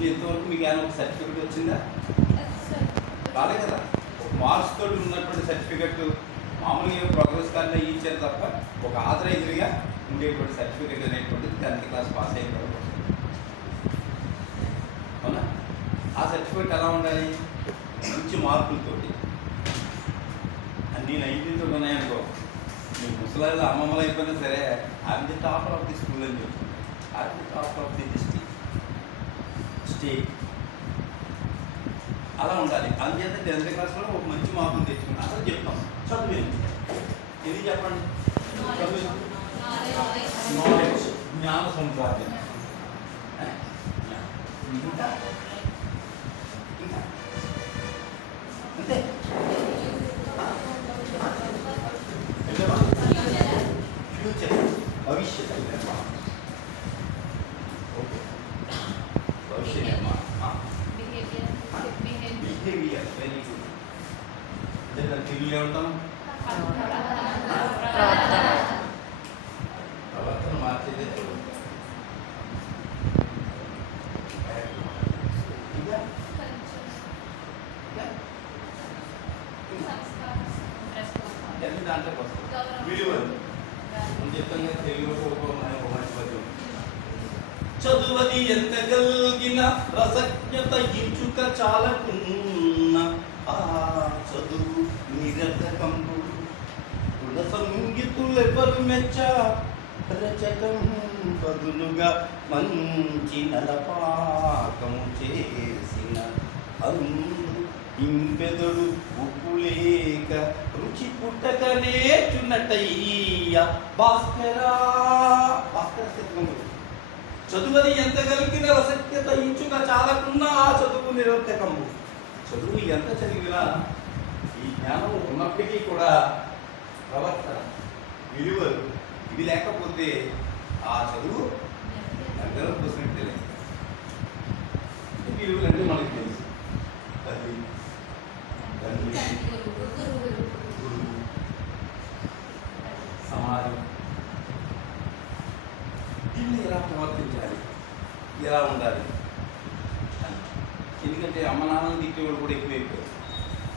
ఇది ఎంతవరకు మీకు ఏమైనా ఒక సర్టిఫికెట్ వచ్చిందా? రాలే కదా. ఒక మార్క్స్ తోటి ఉన్నటువంటి సర్టిఫికెట్ మామూలుగా ప్రోగ్రెస్ కార్డులో ఇచ్చారు తప్ప ఒక ఆథరైజ్డ్గా ఉండేటువంటి సర్టిఫికెట్ అనేటువంటిది 10th క్లాస్ పాస్ అయిన తర్వాత అవునా? ఆ సర్టిఫికెట్ ఎలా ఉండాలి? మంచి మార్కులతోటి అన్ని 90తో ఉన్నాయనుకో, మీ ముసలాళ్ళు అమ్మమ్మలు అయిపోయినా సరే I'm the topper of the school అని చెప్తుంది. I'm the topper of the district state అలా ఉండాలి. అందుచేత 10th క్లాస్లో ఒక మంచి మార్కులు తెచ్చుకుని అసలు చెప్తాం చదువు ఇది చెప్పండి. నాలెడ్జ్, జ్ఞాన సముపార్జన. ఇంకా ఇంకా అంతే. ఫ్యూచర్, భవిష్యత్ నిర్మాణం. ఓకే, భవిష్య నిర్మాణం. Behaviour very good. అంటే దాన్ని తెలుగులో ఏమంటాం? ప్రవర్తన మార్చేదే తెలుగు. దాంట్లోకి వస్తుంది విలువలు. నేను చెప్తాను కదా తెలుగులో ఒక మంచి పద్యం. చదువది ఎంత కలిగిన రసజ్ఞత ఇచ్చుక చాలకున్న ఆ చదువు నిరర్ధకంబు సంగీతులెవరు మెచ్చ రచకం బదులుగా మంచి నలపాకము చేసిన ఇంపెదడు ఉప్పు లేక రుచి పుట్టకనే చున్నట్టయ్య భాస్కరా. భాస్కర శతకము. చదువది ఎంత కలిగిన రసజ్ఞత ఇంచుక చాలకున్నా ఆ చదువు నిరర్థకము. చదువు ఎంత చదివినా ఈ జ్ఞానం ఉన్నప్పటికీ కూడా ప్రవర్తన, విలువలు ఇవి లేకపోతే ఆ చదువు అందరం పోసినట్టే. విలువలు అంటే మనకు తెలుసు. తల్లి, తండ్రి, గురువు, సమాజం, దీన్ని ఎలా ప్రవర్తించాలి, ఎలా ఉండాలి. ఎందుకంటే అమ్మ నాన్నలు తిట్టేవాడు కూడా ఎక్కువైపోయారు.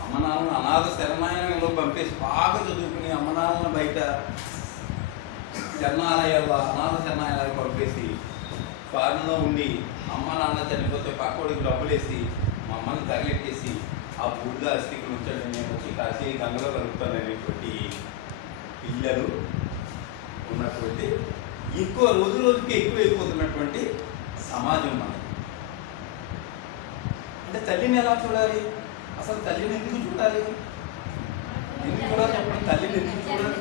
అమ్మ నాన్నను అనాథ శరణాలయంలో పంపేసి బాగా చదువుకుని అమ్మ నాన్నలను బయట శరణాలయాల్లో అనాథ శరణాలయాలకు పంపేసి ఫారెన్లో ఉండి అమ్మ నాన్న చనిపోతే పక్కోడికి డబ్బులేసి మా అమ్మని తగిలెట్టేసి ఆ బూడ్లో అస్థికులు ఉంచండి, నేను వచ్చి కాశీ గంగలో కలుగుతాననేటువంటి పిల్లలు ఉన్నటువంటి ఎక్కువ రోజు రోజుకి ఎక్కువైపోతున్నటువంటి సమాజం మనది. అంటే తల్లిని ఎలా చూడాలి? అసలు తల్లిని ఎందుకు చూడాలి? ఎందుకు చూడాలి చెప్పండి? తల్లిని ఎందుకు చూడాలి?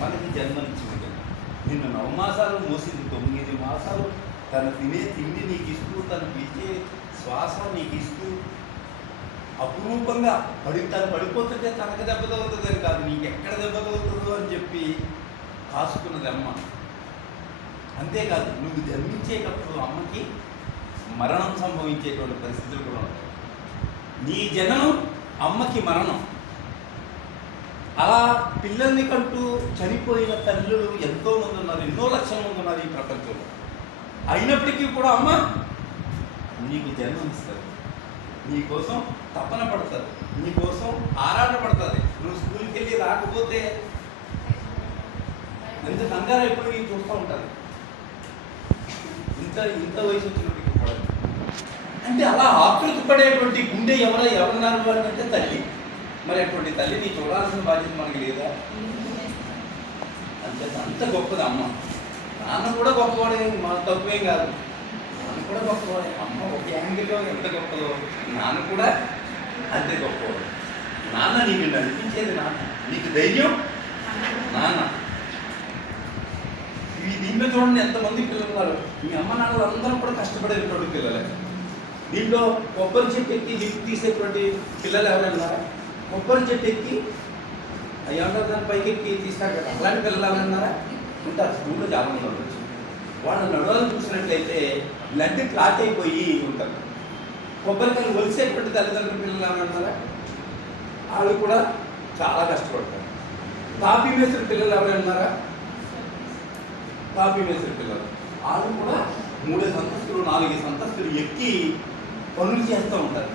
మనకి జన్మనిచ్చింది, నిన్ను 9 మాసాలు మోసింది, 9 మాసాలు తను తినే తిండి నీకు ఇస్తూ, తను పిలిచే శ్వాస నీకు ఇస్తూ, అపురూపంగా తను పడిపోతుంటే తనకు దెబ్బ తగులుతుందని కాదు, నీకు ఎక్కడ దెబ్బ తగులుతుందో అని చెప్పి కాసుకున్నది అమ్మ. అంతేకాదు, నువ్వు జన్మించేటప్పుడు అమ్మకి మరణం సంభవించేటువంటి పరిస్థితులు కూడా ఉంటాయి. నీ జననం అమ్మకి మరణం. అలా పిల్లల్ని కంటూ చనిపోయిన తల్లులు ఎంతోమంది ఉన్నారు, ఎన్నో లక్షల మంది ఉన్నారు ఈ ప్రపంచంలో. అయినప్పటికీ కూడా అమ్మ నీకు జన్మనిస్తారు, నీకోసం తపన పడతారు, నీకోసం ఆరాట పడుతుంది. నువ్వు స్కూల్కి వెళ్ళి రాకపోతే ఎంత కంగారు ఎప్పుడు నీకు చూస్తూ ఉంటారు. ఇంత వయసు వచ్చినప్పటికీ కూడా అంటే అలా ఆకృతి పడేటువంటి గుండె ఎవరున్నారు అంటే తల్లి. మరి అటువంటి తల్లిని చూడాల్సిన బాధ్యత మనకి లేదా? అంత గొప్పది అమ్మ. నాన్న కూడా గొప్పవాడే, మా తక్కువేం కాదు. నాన్న కూడా గొప్పవాడే. అమ్మ ఒక యాంగిల్లో ఎంత గొప్పదో, నాన్న కూడా అంతే గొప్పవాడు. నాన్న నీకు నడిపించేది నాన్న, నీకు ధైర్యం నాన్న. దీంట్లో చూడండి ఎంతమంది పిల్లలు ఉన్నారు. మీ అమ్మ నాన్నలు అందరూ కూడా కష్టపడేటువంటి పిల్లలే. దీంట్లో కొబ్బరి చెట్టు ఎక్కి లిఫ్ట్ తీసేటువంటి పిల్లలు ఎవరన్నారా? కొబ్బరి చెట్టు ఎక్కి ఏమన్నా దాని పైకి ఎక్కి తీస్తారు కదా, అలాంటి పిల్లలు ఎవరన్నారా? ఉంటారు. స్కూల్లో చాలా మంది ఉండొచ్చు. వాళ్ళు నడవలు చూసినట్లయితే బ్లడ్ క్లాట్ అయిపోయి ఉంటారు. కొబ్బరికాయలు ఒలిసేటువంటి తల్లిదండ్రుల పిల్లలు ఎవరన్నారా? వాళ్ళు కూడా చాలా కష్టపడతారు. కాఫీ మేసిన పిల్లలు ఎవరన్నారా? కాఫీ మేసిన పిల్లలు వాళ్ళు కూడా 3 అంతస్తులు 4 అంతస్తులు ఎక్కి పనులు చేస్తూ ఉంటారు.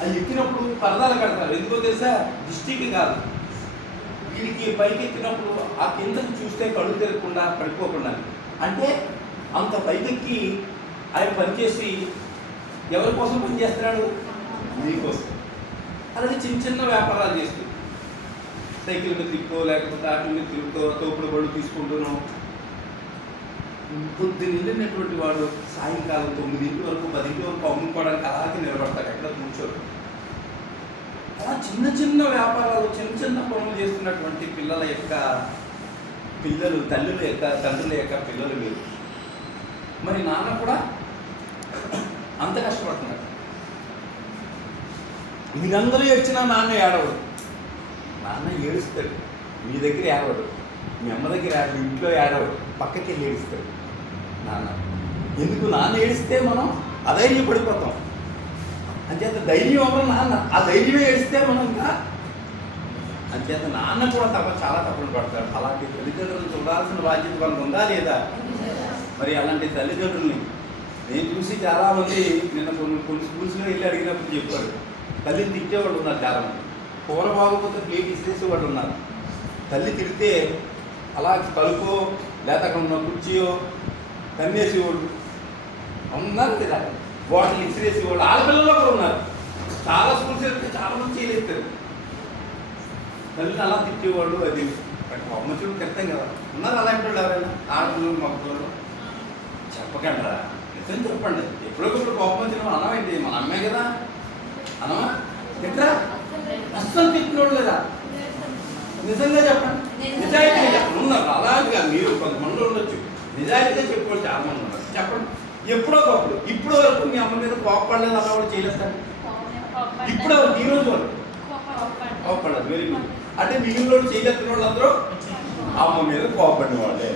అది ఎక్కినప్పుడు పరదాలు కడతారు. ఎందుకో తెలుసా? దిష్టికి కాదు, వీడికి పైకి ఎక్కినప్పుడు ఆ కిందకి చూస్తే కళ్ళు తిరగకుండా పడిపోకుండా. అంటే అంత పైకెక్కి ఆయన పనిచేసి ఎవరి కోసం పనిచేస్తున్నాడు? మీకోసం. అలాగే చిన్న చిన్న వ్యాపారాలు చేస్తూ సైకిల్ మీద తిప్పుకో, లేకపోతే ఆటో మీద తిరుగుతో, తోపుడు బళ్ళు తీసుకుంటున్నాం. పొద్దున్న వెళ్ళినటువంటి వాడు సాయంకాలం 9 వరకు 10 వరకు అమ్ముకోవడానికి అలాగే నిలబడతాడు, ఎక్కడ కూర్చోడు. అలా చిన్న చిన్న వ్యాపారాలు, చిన్న చిన్న పనులు చేస్తున్నటువంటి పిల్లలు తల్లుల యొక్క తండ్రుల యొక్క పిల్లలు మీరు. మరి నాన్న కూడా అంత కష్టపడుతున్నాడు. మీరందరూ ఏడ్చినా నాన్న ఏడవడు. నాన్న ఏడుస్తాడు, మీ దగ్గర ఏడవడు, మీ అమ్మ దగ్గర ఏడవడు, ఇంట్లో ఏడవడు, పక్కకి వెళ్ళి ఏడుస్తాడు నాన్న. ఎందుకు? నాన్న ఏడిస్తే మనం అధైర్యపడిపోతాం. అంచేత ధైర్యం ఎవరు? నాన్న. ఆ ధైర్యమే ఏడిస్తే మనం ఇంకా. అంచేత నాన్న కూడా చాలా తప్పులు పడతాడు. అలాంటి తల్లిదండ్రులను చూడాల్సిన బాధ్యత మనకు ఉందా లేదా? మరి అలాంటి తల్లిదండ్రుల్ని నేను చూసి చాలామంది నిన్న కొన్ని స్కూల్స్లో వెళ్ళి అడిగినప్పుడు చెప్పాడు, తల్లిని తిట్టేవాళ్ళు ఉన్నారు చాలామంది. కూర బాగోకపోతే ప్లేట్ ఇసిరేసేవాళ్ళు ఉన్నారు. తల్లి తిడితే అలా తలుపో లేకపోతే అక్కడ ఉన్న కుర్చీయో తన్నేసేవాళ్ళు ఉన్నారు లేదా? బాటిల్ ఇసిరేసేవాళ్ళు ఆడపిల్లలు కూడా ఉన్నారు. చాలా స్కూల్స్ వెళ్తే చాలా మంది చేయలేస్తారు. తల్లిని అలా తిట్టేవాళ్ళు. అది అమ్మ చూడు తిడతాం కదా, ఉన్నారు అలాంటి వాళ్ళు ఎవరైనా? ఆడపిల్లలు మగపిల్లలు చెప్పకండి, నిజం చెప్పండి. ఎప్పుడొకప్పుడు కోపం వచ్చిన అన్నం ఏంటి? మన అమ్మే కదా అనమా? తిట్టరా? అస్సలు తిట్టినోడు లేదా? నిజంగా చెప్పండి, నిజాయితీగా చెప్పండి. ఉన్నారు అలాగే, మీరు కొంతమంది ఉండొచ్చు, నిజాయితీగా చెప్పేవాళ్ళు చాలా మంది ఉన్నారు. చెప్పండి, ఎప్పుడో ఒకప్పుడు. ఇప్పుడు వరకు మీ అమ్మ మీద కోపపడలేదు అన్నవాడు చేయలేస్తాడు. ఇప్పుడు ఈరోజు వరకు కోపపడలేదు. Very good. అంటే మిగిలిన చేయలేస్తున్న వాళ్ళు అందరూ అమ్మ మీద కోపడిన వాళ్ళే,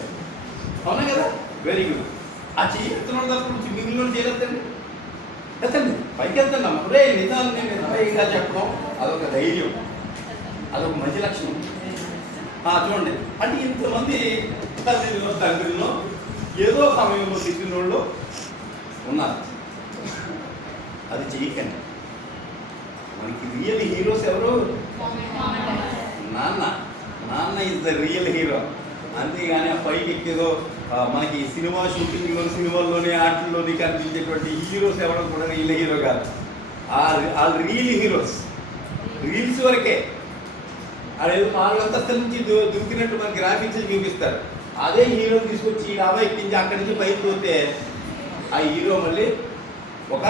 అవునా కదా? Very good. ఆ చేయలేస్తున్న వాళ్ళు తప్ప మిగిలిన చేయలేదండి. ఎత్తండి, పైకి వెళ్తాను. అప్పుడే నిజాన్ని నేను నిర్భయంగా చెప్పడం అదొక ధైర్యం, అదొక మంచి లక్షణం. చూడండి, అంటే ఇంతమంది తండ్రిలో ఏదో సమయంలో తిట్టిన వాళ్ళు ఉన్నారు. అది చేయకండి. మనకి రియల్ హీరోస్ ఎవరు? నాన్న. నాన్న ఈజ్ ద రియల్ హీరో. అంతేగాని ఆ పైకి ఎక్కేదో మనకి సినిమా షూటింగ్లో, సినిమాల్లోనే, ఆటల్లోని కనిపించేటువంటి హీరోస్ ఎవరో కూడా రియల్ హీరో కాదు. వాళ్ళు రియల్ హీరోస్ రీల్స్ వరకే. అదేదో 4 అంతస్తుల నుంచి దూకినట్టు మనకి గ్రాఫిక్స్ చూపిస్తారు. అదే హీరోని తీసుకొచ్చి 50 ఎక్కించి అక్కడి నుంచి పైకి పోతే ఆ హీరో మళ్ళీ ఒక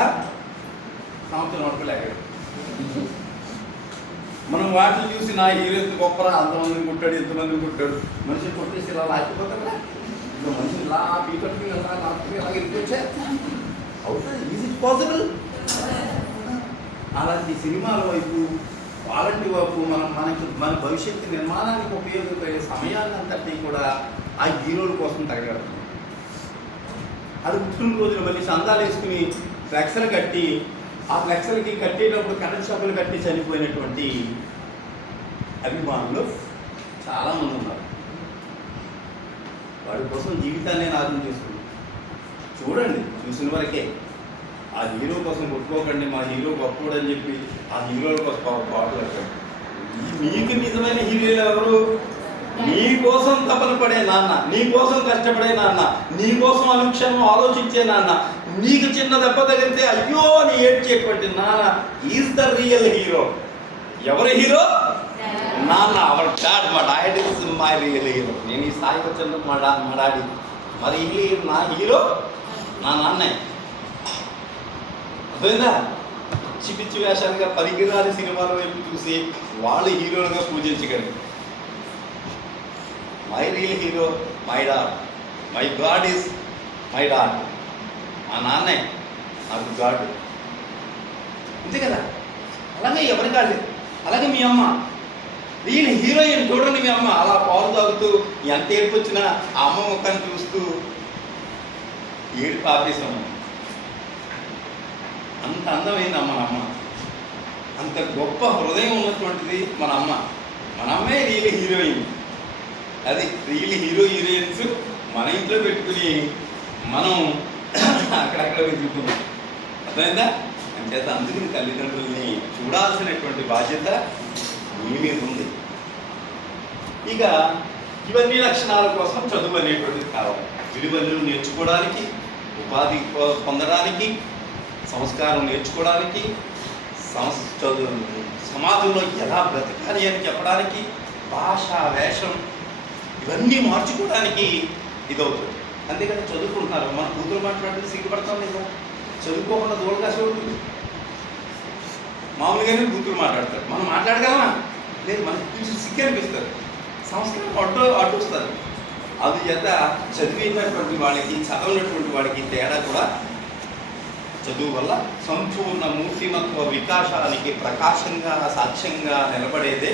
సంవత్సరం వరకు లేక మనం వాటిని చూసి నా హీరో ఎంత గొప్పరా, అంతమందిని కుట్టాడు, ఎంతమందిని కుట్టాడు, మనిషిని కొట్టేసి ఇలా లాగిపోతారా? ఇప్పుడు మనిషిని ఇలా పీకట్టుకుని ఇలా వెళ్ళిపోవచ్చా? అవుతుంది. Is it possible? అలాంటి సినిమాల వైపు, అలాంటి వైపు మన భవిష్యత్తు నిర్మాణానికి ఉపయోగపడే సమయాన్ని అంతటి కూడా ఆ హీరోల కోసం తగలడుతుంది. అది పుట్టినరోజులు మళ్ళీ చందాలు వేసుకుని ఫ్లెక్స్లు కట్టి, ఆ ఫ్లెక్స్లకి కట్టేటప్పుడు కరెంట్ షాపులు కట్టి చనిపోయినటువంటి అభిమానులు చాలామంది ఉన్నారు. వాడి కోసం జీవితాన్ని నాశనం చేసుకున్నారు. చూడండి, చూసిన వరకే. ఆ హీరో కోసం కొట్టుకోకండి, మా హీరో గొప్పడు అని చెప్పి ఆ హీరోల కోసం పాటలు. మీకు నిజమైన హీరోలు ఎవరు? నీ కోసం తపన పడే నాన్న, నీ కోసం కష్టపడే నాన్న, నీ కోసం అనుక్షణం ఆలోచించే నాన్న, నీకు చిన్న దెబ్బ తగిలితే అయ్యో అని ఏడ్చేటువంటి నాన్న ఈజ్ ద రియల్ హీరో. ఎవరి హీరో? నాన్న. అవర్ డాడ్, మా dad is my real hero. నేను ఈ స్థాయికి వచ్చాను మా డాడీ. మరి నా హీరో నా నాన్నే. అర్థమైందా? పిచ్చి పిచ్చి వేషాలుగా పనికిరాని సినిమాల వైపు చూసి వాళ్ళు హీరోలుగా పూజించగలరు. My real hero my dad. My God is my dad. మా నాన్నే నాకు గాడ్. అంతే కదా? అలాగే ఎవరి కాదు. అలాగే మీ అమ్మ రియల్ హీరోయిన్. చూడండి, మీ అమ్మ అలా పాలు తాగుతూ ఎంత ఏడుపు వచ్చినా ఆ అమ్మ ముఖాన్ని చూస్తూ ఏడుపు ఆపేసాము. అంత అందమైంది మన అమ్మ. అంత గొప్ప హృదయం ఉన్నటువంటిది మన అమ్మ. మన అమ్మే రియల్ హీరోయిన్. అది రియల్ హీరోయిన్స్ మన ఇంట్లో పెట్టుకుని మనం అక్కడక్కడ వెతుకుతున్నాం. అర్థమైందా? అంచేత అందుకని తల్లిదండ్రుల్ని చూడాల్సినటువంటి బాధ్యత మీ మీద ఉంది. ఇక ఇవన్నీ లక్షణాల కోసం చదువు అనేటువంటిది కావాలి. విలువలు నేర్చుకోవడానికి, ఉపాధి పొందడానికి, సంస్కారం నేర్చుకోవడానికి, సమాజంలో ఎలా బ్రతకాలి అని చెప్పడానికి, భాష, వేషం ఇవన్నీ మార్చుకోవడానికి ఇదవుతుంది. అంతేకాని చదువుకుంటున్నారు. మన కూతురు మాట్లాడితే సిగ్గుపడతాం లేదా? చదువుకోకుండా దూరంగా చూడుతుంది. మామూలుగానే కూతురు మాట్లాడతారు, మనం మాట్లాడగలమా? లేదు, మనకి కొంచెం సిగ్గు అనిపిస్తారు. సంస్కారం అడ్డు వస్తారు. అది చేత చదివినటువంటి వాడికి, చదవనటువంటి వాడికి తేడా కూడా చదువు వల్ల సంపూర్ణ మూర్తిమత్వ వికాసానికి ప్రకాశంగా, సాక్ష్యంగా నిలబడేదే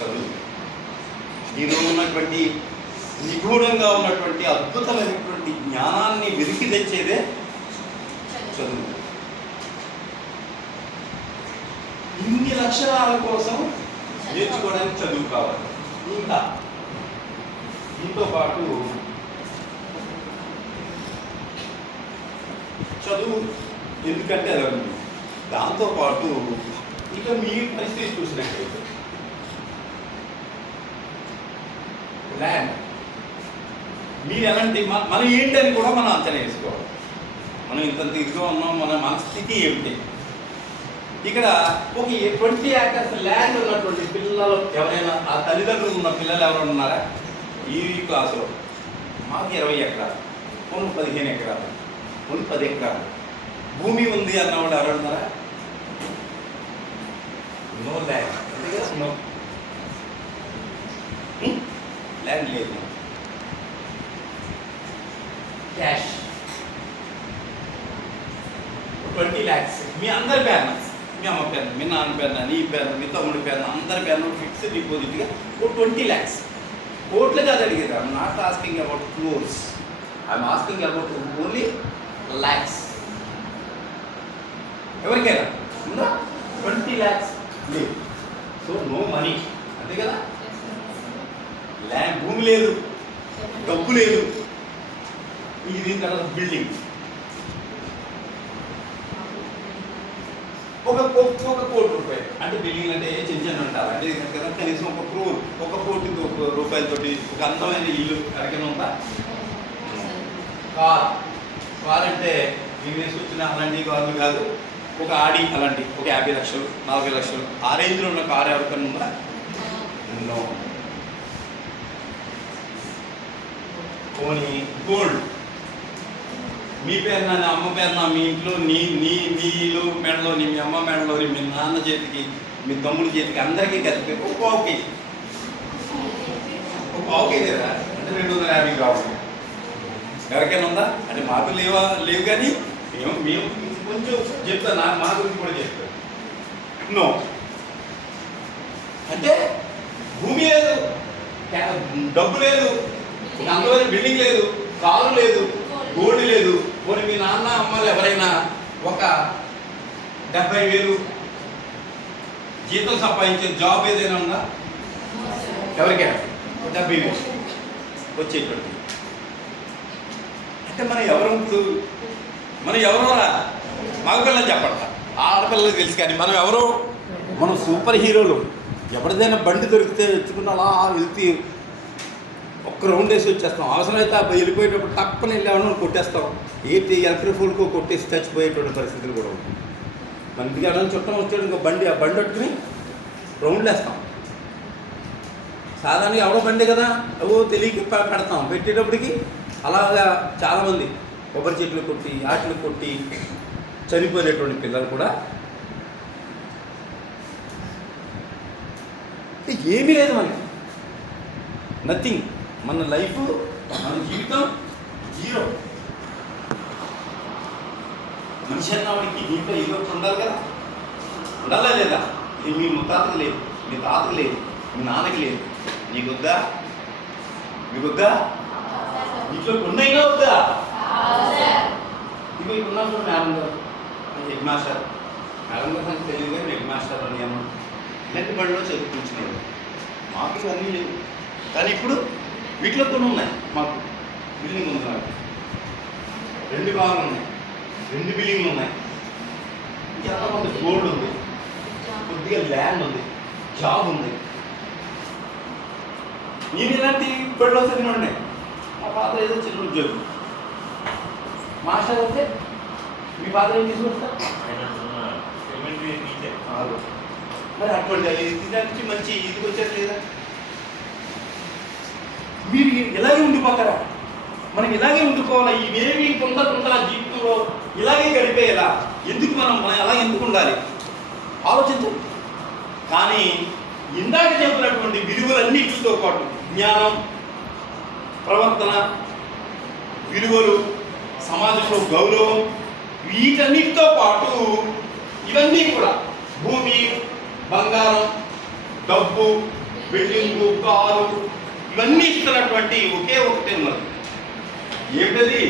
చదువు. దీనిలో ఉన్నటువంటి నిగూఢంగా ఉన్నటువంటి అద్భుతమైనటువంటి జ్ఞానాన్ని వెలికి తెచ్చేదే చదువు. ఇన్ని లక్షణాల కోసం నేర్చుకోవడానికి చదువు కావాలి. ఇంకా దీంతో పాటు చదువు ఎందుకంటే అలా ఉంది. దాంతోపాటు ఇక మీ పరిస్థితి చూసినట్టయితే ల్యాండ్ మీరు ఎలాంటి మనం ఏంటని కూడా మనం అంచనా వేసుకోవాలి. మనం ఇంత ఇదిగా ఉన్నాం, మన స్థితి ఏమిటి. ఇక్కడ ఒక 20 acres ల్యాండ్ ఉన్నటువంటి పిల్లలు ఎవరైనా, ఆ తల్లిదండ్రులు ఉన్న పిల్లలు ఎవరైనా ఉన్నారా? ఈ క్లాసులో మాకు 20 ఎకరాలు, కొన్ని 15 ఎకరాలు, కొన్ని 10 ఎకరాలు భూమి ఉంది అన్నవాడు ఎవరు ఉన్నారా? No land. అంతే కదా? నో ల్యాండ్ లేదు. క్యాష్ 20 lakhs మీ అందరి పేరున, మీ అమ్మ పేరున, మీ నాన్న పేరున, నీ పేరున, మీ తమ్ముడి పేరున, అందరి పేరున ఫిక్స్డ్ డిపాజిట్గా ఒక 20 lakhs. కోట్లు కాదు అడిగేది. I'm not asking about crores, I'm asking about only lakhs. ఎవరికైనా ఉందా? 20 lakhs లేవు. So no money. అంతే కదా? ల్యాండ్, భూమి లేదు, డబ్బు లేదు. ఇది తర్వాత బిల్డింగ్ ఒక 1 కోటి రూపాయలు అంటే బిల్డింగ్ అంటే చిన్న అంటారు. అంటే కదా కనీసం 1 crore, 1 కోటి రూపాయలతోటి ఒక అందమైన ఇల్లు అడిగిన ఉందా? కార్ అంటే మీకు తీసుకొచ్చిన అలాంటి కార్లు కాదు, ఒక ఆడి అలాంటి ఒక 50 లక్షలు, 40 లక్షలు ఆ రేంజ్లో ఉన్న కారు ఎవరికన్నా ఉందా? నో. పోనీ గోల్డ్, మీ పేరున, నా అమ్మ పేరున, మీ ఇంట్లో నీళ్ళు మెడలో, మీ అమ్మ మెడలో, మీ నాన్న చేతికి, మీ తమ్ముడి చేతికి, అందరికీ కలిపి ఒక పావు కేజీ లేదా అంటే 250 కావాలి. ఎవరికైనా ఉందా? అంటే మాకు లేవు కానీ మేము కొంచెం చెప్తాను, మా గురించి కూడా చెప్తాను. నో. అంటే భూమి లేదు, డబ్బు లేదు, అందమైన బిల్డింగ్ లేదు, కారు లేదు, గోల్డ్ లేదు. పోనీ మీ నాన్న అమ్మలు ఎవరైనా ఒక 70,000 జీతం సంపాదించే జాబ్ ఏదైనా ఉందా? ఎవరికైనా 70,000 వచ్చేటువంటి. అంటే మనం ఎవరోరా? మగపిల్లలు చెప్పండి, ఆడపిల్లలకు తెలుసు. కానీ మనం సూపర్ హీరోలు. ఎవరిదైనా బండి దొరికితే ఎత్తుకున్న అలా వెళ్తే ఒక్క రౌండ్ వేసి వచ్చేస్తాం. అవసరమైతే వెళ్ళిపోయేటప్పుడు తప్పని వెళ్ళామని కొట్టేస్తాం. ఏంటి ఎలక్ట్రిక్ ఫోన్కో కొట్టేసి చచ్చిపోయేటువంటి పరిస్థితులు కూడా ఉంటాయి. మన ఇంటికి ఎవరైనా చుట్టం వచ్చాడు, ఇంకో బండి పట్టుకుని రౌండ్లు వేస్తాం. సాధారణంగా ఎవడో బండి కదా, తెలియక పెడతాం. పెట్టేటప్పటికి అలాగా చాలామంది కొబ్బరి చెట్లు కొట్టి, ఆటలు కొట్టి చనిపోయినటువంటి పిల్లలు కూడా. ఏమీ లేదు మనకి, నథింగ్. మన లైఫ్, మన జీవితం జీరో. మనిషి అన్నవాడికి దీంట్లో ఏదో ఉండాలి కదా, ఉండాలా లేదా? ఇది మీ ముత్తాతకు లేదు, మీ తాతకు లేదు, మీ నాన్నకి లేదు. నీకొద్దా? మీకొద్దా? ఇంట్లో కొన్నైనా వద్దా? ఇవి ఉన్నప్పుడు మేడం గారు, హెడ్ మాస్టర్, మేడం గారు నాకు తెలియదు కానీ హెడ్ మాస్టర్ అని అమ్మ ఇలాంటి బడిలో చదువుకుంటున్నాడు. మాకు ఇవన్నీ లేవు. కానీ ఇప్పుడు వీటిలో కొన్ని ఉన్నాయి. మాకు బిల్డింగ్ ఉంది, నాకు 2 భాగాలు ఉన్నాయి, 2 బిల్డింగ్లు ఉన్నాయి. ఎంతమంది గోల్డ్ ఉంది, కొద్దిగా ల్యాండ్ ఉంది, జాబ్ ఉంది. నేను ఇలాంటి బడిలో చదివిన మా ఫాదర్ ఏదో చిన్న ఉద్యోగం. మాస్టర్ అయితే మీ ఫాదర్ ఏం తీసుకొస్తారు? మరి అటువంటి దానికి మంచి ఇదికి వచ్చారు లేదా? మీరు ఇలాగే ఉండిపోతారా? మనం ఇలాగే ఉండిపోవాలా? ఇవేవి పొందకుండా జీవితంలో ఇలాగే గడిపేయాలా? ఎందుకు మనం అలా ఎందుకు ఉండాలి? ఆలోచించండి. కానీ ఇందాక చెప్పినటువంటి విలువలన్నిటితో పాటు జ్ఞానం, ప్రవర్తన, విలువలు, సమాజంలో గౌరవం, వీటన్నిటితో పాటు ఇవన్నీ కూడా భూమి, బంగారం, డబ్బు, బిల్డింగు, కారు, ఇవన్నీ ఇస్తున్నటువంటి ఒకే ఒకటే ఉన్నది. ఏమిటది?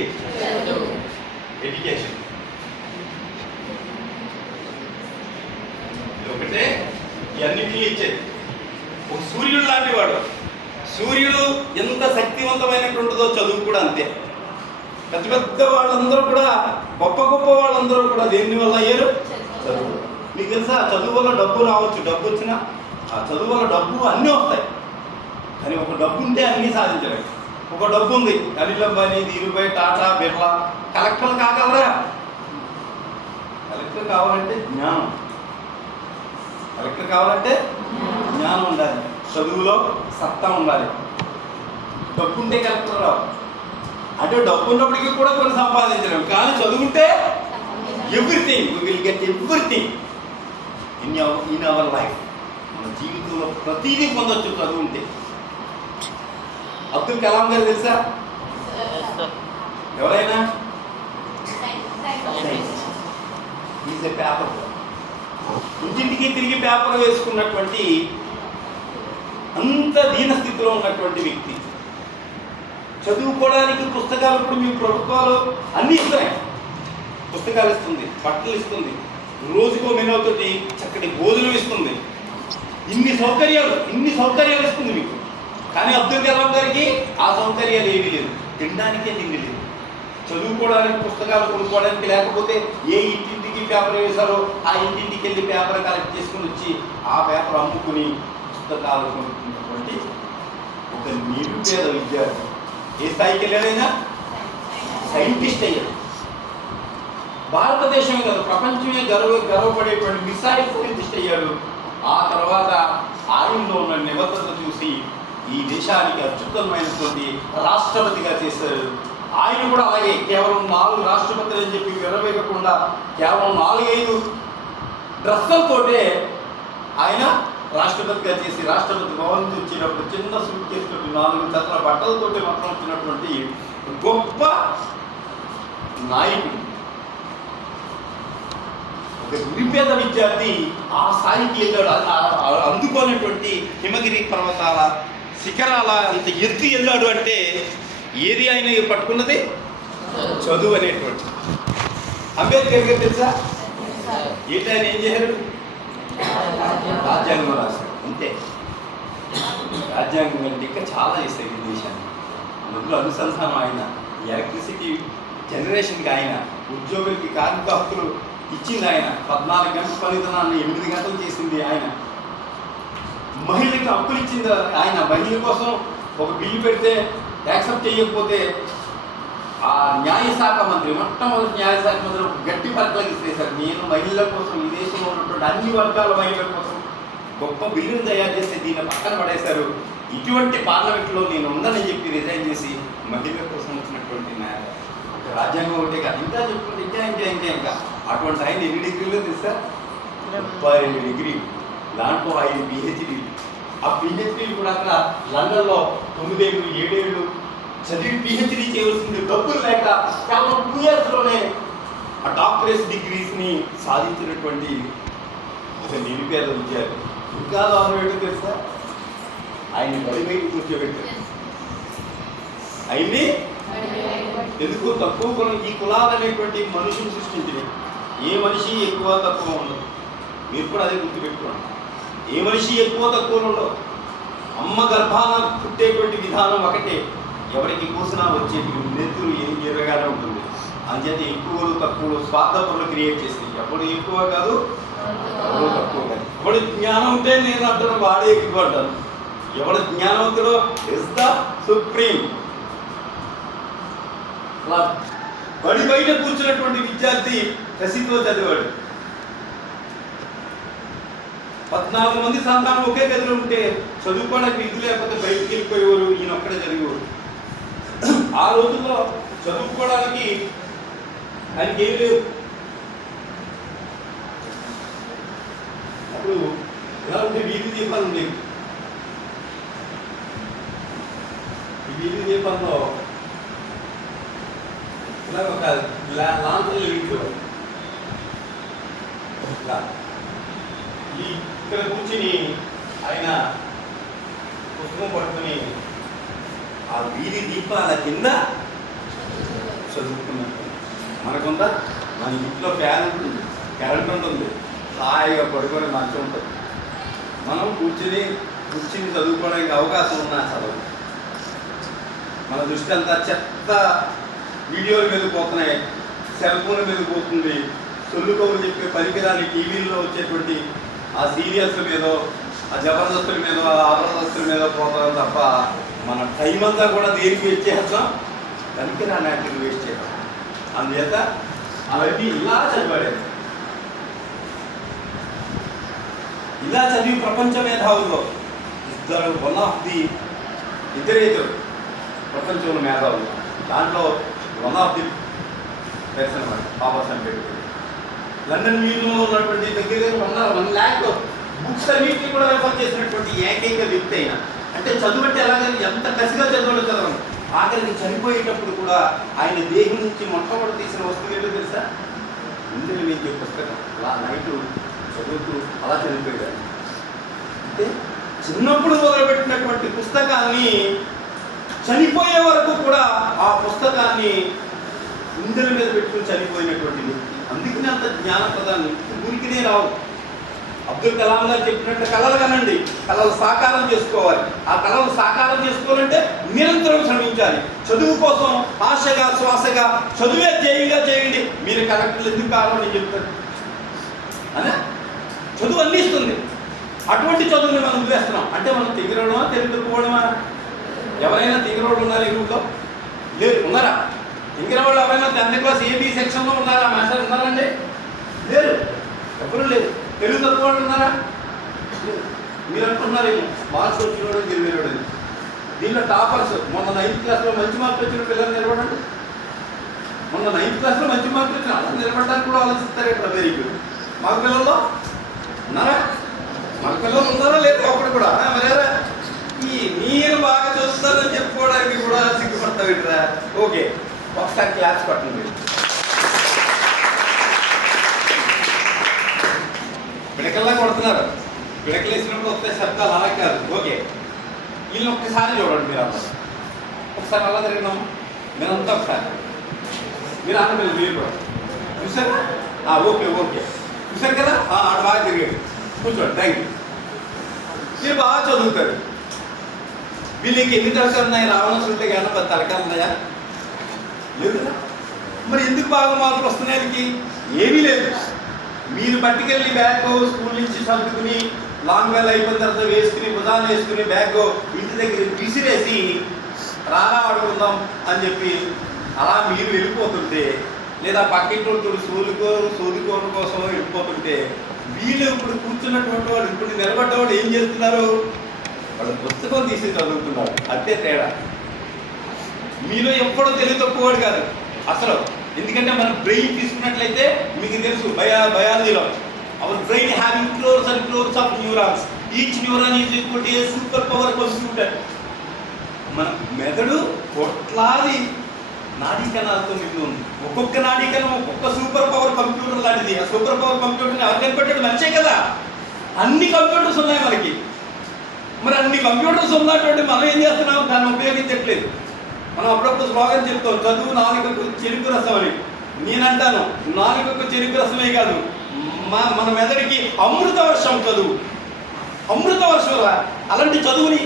ఎడ్యుకేషన్. ఒకటే ఇవన్నిటినీ ఇచ్చేది. ఒక సూర్యుడు లాంటి వాడు. సూర్యుడు ఎంత శక్తివంతమైనటువంటిదో చదువు కూడా అంతే. పెద్ద పెద్ద వాళ్ళందరూ కూడా, గొప్ప గొప్ప వాళ్ళందరూ కూడా దేని వల్ల అయ్యారు? చదువు. మీకు తెలుసా, చదువు వల్ల డబ్బు రావచ్చు, డబ్బు వచ్చినా ఆ చదువు వల్ల డబ్బు అన్నీ వస్తాయి. కానీ ఒక డబ్బు ఉంటే అన్నీ సాధించలేదు. ఒక డబ్బు ఉంది, అనిల్ అంబానీ, ధీరుభాయ్, టాటా, బిర్లా, కలెక్టర్లు కాగలరా? కలెక్టర్ కావాలంటే జ్ఞానం. కలెక్టర్ కావాలంటే జ్ఞానం ఉండాలి, చదువులో సత్తా ఉండాలి. డబ్బు ఉంటే కలెక్టర్ రావు. అంటే డబ్బు ఉన్నప్పటికీ కూడా కొన్ని సంపాదించలేము, కానీ చదువుకుంటే everything, we will get everything in our life. మన జీవితంలో ప్రతిదీ పొందొచ్చు చదువు ఉంటే. అబ్దుల్ కలాం గారు తెలుసా? ఎవరైనా? Is a paper. ఇంటింటికి తిరిగి పేపర్ వేసుకున్నటువంటి అంత దీనస్థితిలో ఉన్నటువంటి వ్యక్తి. చదువుకోవడానికి పుస్తకాలు ఇప్పుడు మీ ప్రభుత్వాలు అన్నీ ఇస్తున్నాయి. పుస్తకాలు ఇస్తుంది, బట్టలు ఇస్తుంది, రోజుకో మెనూతోటి చక్కటి భోజనం ఇస్తుంది, ఇన్ని సౌకర్యాలు ఇస్తుంది మీకు. కానీ అబ్దుల్ కలాం గారికి ఆ సౌకర్యాలు ఏమీ లేవు. తినడానికే తిండి లేదు, చదువుకోవడానికి పుస్తకాలు కొనుక్కోవడానికి, లేకపోతే ఏ ఇంటింటికి పేపర్ వేశారో ఆ ఇంటింటికి వెళ్ళి పేపర్ కలెక్ట్ చేసుకుని వచ్చి ఆ పేపర్ అమ్ముకుని పుస్తకాలు కొనుక్కున్నటువంటి ఒక నిరుపేద విద్యార్థి. ఏ స్థాయికి వెళ్ళారైనా? సైంటిస్ట్ అయ్యాడు. భారతదేశమే కాదు, ప్రపంచమే గర్వపడేటువంటి మిసైల్ సైంటిస్ట్ అయ్యాడు. ఆ తర్వాత ఆయనలో ఉన్న నిబద్ధత చూసి ఈ దేశానికి అత్యుత్తమైనటువంటి రాష్ట్రపతిగా చేశారు. ఆయన కూడా అలాగే కేవలం 4 రాష్ట్రపతులు అని చెప్పి విరవేయకుండా కేవలం 4-5 డ్రెస్సులతోటే ఆయన రాష్ట్రపతిగా చేసి, రాష్ట్రపతి భవన్ వచ్చినప్పుడు చిన్న సూట్ కేసు 4 జతల బట్టలతోటి మాత్రం వచ్చినటువంటి గొప్ప నాయకుడు. ఒక నిరుపేద విద్యార్థి ఆ స్థాయికి వెళ్ళాడు. అందుకోనటువంటి హిమగిరి పర్వతాల శిఖరాల అంత ఎత్తు వెళ్ళాడు అంటే ఏది ఆయన పట్టుకున్నది? చదువు అనేటువంటి. అంబేద్కర్ గారు తెలుసా? ఏంటి ఆయన ఏం చేశారు? రాజ్యాంగం రాశారు, అంతే. రాజ్యాంగం అంటే ఇంకా చాలా చేశారు ఈ దేశాన్ని. అందులో అనుసంధానం ఆయన, ఎలక్ట్రిసిటీ జనరేషన్కి ఆయన, ఉద్యోగులకి కార్మిక హక్కులు ఇచ్చింది ఆయన, 14 గంటల పనిదినాన్ని 8 గంటలు చేసింది ఆయన, మహిళలకు హక్కులు ఇచ్చింది ఆయన. మహిళల కోసం ఒక బిల్లు పెడితే యాక్సెప్ట్ చేయకపోతే ఆ న్యాయశాఖ మంత్రి, మొట్టమొదటి న్యాయశాఖ మంత్రి ఒక గట్టి పరికలకి చేశారు. నేను మహిళల కోసం, ఈ దేశంలో ఉన్నటువంటి అన్ని వర్గాల మహిళల కోసం గొప్ప బిల్లును తయారు చేసి దీన్ని పక్కన పడేశారు. ఇటువంటి పార్లమెంట్లో నేను ఉందని చెప్పి రిజైన్ చేసి మహిళల కోసం వచ్చినటువంటి రాజ్యాంగం ఒకటే కాదు, ఇంకా చెప్పుకుంటే ఇంకా అటువంటి ఆయన ఎన్ని డిగ్రీలు తెలుసా? 32 డిగ్రీ, దాంట్లో 5 PhD. ఆ PhDలు కూడా అక్కడ లండన్లో 9 ఏళ్ళు 7 ఏళ్ళు చదివి PhD చేయవలసింది డబ్బులు లేక కేవలం 2 yearsలోనే ఆ డాక్టరేట్ డిగ్రీస్ని సాధించినటువంటి ఒక నిరుపేద విద్యార్థి. ఇంకా దాని ఏంటో తెలుసా? ఆయన్ని బడిబయట కూర్చోబెట్టారు. ఆయన్ని ఎందుకు? తక్కువ కులం, ఈ కులాలు అనేటువంటి మనుషులు సృష్టించినవి. ఏ మనిషి ఎక్కువ తక్కువ ఉండదు. మీరు కూడా అదే గుర్తుపెట్టుకోండి. ఏ మనిషి ఎక్కువ తక్కువ ఉండవు. అమ్మ గర్భాన పుట్టేటువంటి విధానం ఒకటే. ఎవరికి కూసినా వచ్చేది నెత్తురు ఎరగానే ఉంటుంది. అంచేత ఎక్కువలు తక్కువలు స్వార్థపరులు క్రియేట్ చేసింది. ఎప్పుడు ఎక్కువ కాదు, ఎవరు తక్కువ కాదు. ఎవడు జ్ఞానం ఉంటే నేను అంటాను వాడే ఎక్కువ అంటాను. ఎవడు జ్ఞానవంతుడో ఇస్ ద సుప్రీం. అలా బడి బయట కూర్చున్నటువంటి విద్యార్థి కసితో చదివాడు. 14 మంది సంతానం ఒకే గదిలో ఉంటే చదువుకోవడానికి విధి లేకపోతే బయటికి వెళ్ళిపోయేవారు, ఈయన ఒక్కడే చదివేవారు. ఆ రోజుల్లో చదువుకోవడానికి ఆయనకి ఏమి లేవు. అప్పుడు ఎలా ఉంటే వీధి దీపాలు ఉండేవి. ఈ వీధి దీపాల్లో ఇలా ఒక లాంతర్లు వెలిగించేవారు. ఇక్కడ కూర్చుని ఆయన పుస్తకం పట్టుకుని ఆ వీధి దీపాల కింద చదువుకున్నట్టు. మనకుందా? మన ఇంట్లో ఫ్యాన్ ఉంటుంది, కరెంట్ ఉంటుంది, హాయిగా పడుకొని మంచిగా ఉంటుంది. మనం కూర్చుని చదువుకోవడానికి అవకాశం ఉన్నా చదువు. మన దృష్టి అంతా చెత్త వీడియోల మీద పోతున్నాయి, సెల్ ఫోన్ మీద పోతుంది. సొల్లుకోలు చెప్పే పరికరాన్ని టీవీల్లో వచ్చేటువంటి ఆ సీరియల్స్ మీదో, ఆ జబర్దస్తుల మీదో, ఆ అబరదస్తుల మీదో పోతాం తప్ప మన టైం అంతా కూడా దేనికి వేస్ట్ చేస్తాం? పనికిరాని యాక్టివ్ వేస్ట్ చేయడం. అందుచేత అవన్నీ ఇలా చదివాడు. ఇలా చదివి ప్రపంచ మేధావుల్లో వన్ ఆఫ్ ది ఇద్దరు ప్రపంచంలో మేధావులు. దాంట్లో one of the person Babasaheb Ambedkar. London మ్యూజియంలో ఉన్నటువంటి దగ్గర 1 lakh బుక్స్ అన్నింటినీ కూడా రెఫర్ చేసినటువంటి ఏకైక వ్యక్తి అయినా. అంటే చదువు అంటే ఎలాగని ఎంత కసిగా చదవడం చదవడం. ఆఖరికి చనిపోయేటప్పుడు కూడా ఆయన దేహం నుంచి మొట్టమొదటి తీసిన వస్తువు ఏంటో తెలుసా? ఇందులో మీకు పుస్తకం. అలా నైట్ చదువుతూ అలా చనిపోయాడు. అంటే చిన్నప్పుడు మొదలుపెట్టినటువంటి పుస్తకాన్ని చనిపోయే వరకు కూడా ఆ పుస్తకాన్ని ఇందుల మీద పెట్టుకుని చనిపోయినటువంటి వ్యక్తి. అందుకనే అంత జ్ఞానప్రదాన్ని ఊరికినే రావు. అబ్దుల్ కలాం గారు చెప్పినట్టు కళలు కనండి, కళలు సాకారం చేసుకోవాలి. ఆ కళలు సాకారం చేసుకోవాలంటే నిరంతరం శ్రమించాలి. చదువు కోసం ఆశగా శ్వాసగా చదువే ధ్యేయంగా చేయండి. మీరు కలెక్టర్లు ఎందుకు కావాలని చెప్తారు అనే చదువు అందిస్తుంది. అటువంటి చదువుని మనం వదిలేస్తున్నాం. అంటే మనం తిగరడమా తెలుగుకోవడమా? ఎవరైనా తిగరోళ్ళు ఉన్నారు ఈ ఊళ్ళో? లేదు. ఉన్నారా? ఇంగిన వాళ్ళు ఎవరైనా 10th క్లాస్ ఏబీ సెక్షన్లో ఉన్నారా? మాస్టర్ ఉన్నారండి? లేరు, ఎవరు లేరు. తెలుగు తక్కువ వాళ్ళు ఉన్నారా? మీరు అంటున్నారేమో మార్క్స్ వచ్చినోడు తెలివేవాడు. దీనిలో టాపర్స్ మొన్న 9th క్లాస్లో మంచి మార్కులు వచ్చిన పిల్లలు నిలబడండి. మొన్న 9th క్లాస్లో మంచి మార్కులు వచ్చిన అలా నిలబడడానికి కూడా ఆలోచిస్తారు. ఇక్కడ వెరీ గుడ్. మాకు పిల్లల్లో ఉన్నారా? మాకు పిల్లలు ఉన్నారా? లేదు అప్పుడు కూడా మరేరా ఈ మీరు బాగా చూస్తారని చెప్పుకోవడానికి కూడా సిగ్గుపడతావు ఇట్రా. ఓకే, ఒకసారి క్లాస్ పట్టండి. పిడకల్లా కొడుతున్నారు. పిడకలు వేసినప్పుడు వస్తే శబ్దాలు అలా కాదు. ఓకే, వీళ్ళని ఒక్కసారి చూడండి. మీరు అందరూ ఒకసారి అలా తిరిగినాము. మీరంతా ఒకసారి మీరు అన్న మీరు కూడా చూసారా? ఓకే ఓకే చూసారు కదా? ఆడ బాగా తిరిగాడు. కూర్చోండి. Thank you. మీరు బాగా చదువుతారు. వీళ్ళకి ఎన్ని తరకాలు ఉన్నాయి? రావణాసురుడికి ఏమన్నా 10 తరకాలు ఉన్నాయా? లేదు కదా? మరి ఎందుకు బాగా మార్కులు వస్తున్నాయి? ఏమీ లేదు. మీరు పట్టుకెళ్ళి బ్యాగ్ స్కూల్ నుంచి చదువుకుని లాంగ్ వేల్ అయిపోయిన తర్వాత వేసుకుని భుజాన్ని వేసుకుని బ్యాగ్ ఇంటి దగ్గర విసిరేసి రారా ఆడుకుందాం అని చెప్పి అలా మీరు వెళ్ళిపోతుంటే, లేదా పక్కింటి సోదుకోవడం కోసం వెళ్ళిపోతుంటే, వీళ్ళు ఇప్పుడు కూర్చున్నటువంటి వాళ్ళు ఇప్పుడు నిలబడ్డవాడు ఏం చేస్తున్నారు? వాళ్ళు పుస్తకం తీసి చదువుతున్నారు. అంతే తేడా. మీలో ఎప్పుడూ తెలివి తక్కువవాడు కాదు అసలు. ఎందుకంటే మన బ్రెయిన్ తీసుకున్నట్లయితే మీకు తెలుసు బయాలజీలో our brain having crores and crores of neurons. Each neuron is equal to a super power computer. మన మెదడు కోట్లాది నాడీ కణాలతో నిండి ఉంది. ఒక్కొక్క నాడీ కణం ఒక్కొక్క సూపర్ పవర్ కంప్యూటర్ లాంటిది. ఆ సూపర్ పవర్ కంప్యూటర్ని ఎవరు కనిపెట్టాడు? మనిషే కదా. అన్ని కంప్యూటర్స్ ఉన్నాయి మనకి. మరి అన్ని కంప్యూటర్స్ ఉన్నటువంటి మనం ఏం చేస్తున్నాం? దాన్ని ఉపయోగించట్లేదు. మనం అప్పుడప్పుడు స్లోగన్ చెప్తాం, చదువు నాలుకకు చెరుకు రసం అని. నేనంటాను నాలుకకు చెరుకు రసమే కాదు, మన మెదడికి అమృత వర్షం చదువు. అమృత వర్షం. అలాంటి చదువుని